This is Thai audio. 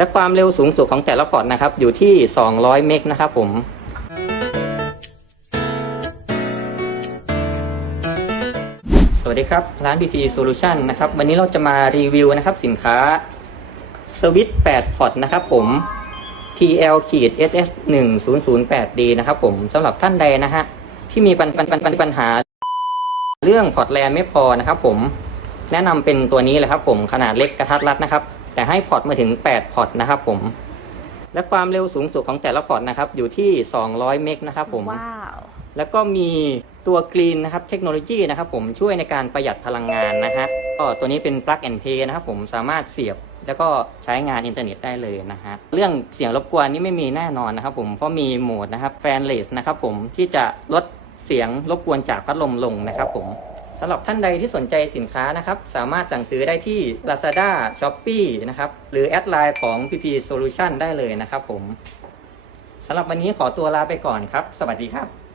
และความเร็วสูงสุดของแต่ละพอร์ตนะครับ อยู่ที่ 200 เมกนะครับผมสวัสดีครับ ร้าน BP Solution นะครับ วันนี้เราจะมารีวิวนะครับสินค้าสวิตช์8พอร์ตนะครับผม TL ขีด SS 1 0 0 8 D นะครับผมสำหรับท่านใดนะฮะ ที่มีปัญปัญปัญปัญปัญหา เรื่องพอร์ตแลนไม่พอนะครับผมแนะนำเป็นตัวนี้เลยครับผมขนาดเล็กกระทัดรัดนะครับ แต่ให้พอร์ตมาถึง 8 พอร์ตนะครับผม และความเร็วสูงสุดของแต่ละพอร์ตนะครับ อยู่ที่ 200 เมกนะครับผม ว้าว แล้วก็มีตัวกรีนนะครับเทคโนโลยีนะครับผมช่วยในการประหยัดพลังงานนะฮะก็ตัวนี้เป็น plug and play นะครับผมสามารถเสียบแล้วก็ใช้งานอินเทอร์เน็ตได้เลยนะฮะ เรื่องเสียงรบกวนนี่ไม่มีแน่นอนนะครับผม เพราะมีโหมดนะครับแฟนเลสนะครับผมที่จะลดเสียงรบกวนจากพัดลมลงนะครับผม สำหรับท่านใดที่สนใจสินค้านะครับ สามารถสั่งซื้อได้ที่ Lazada Shopee นะครับ หรือแอดไลน์ของ PP Solution ได้เลยนะครับผมสำหรับวันนี้ขอตัวลาไปก่อนครับ สวัสดีครับ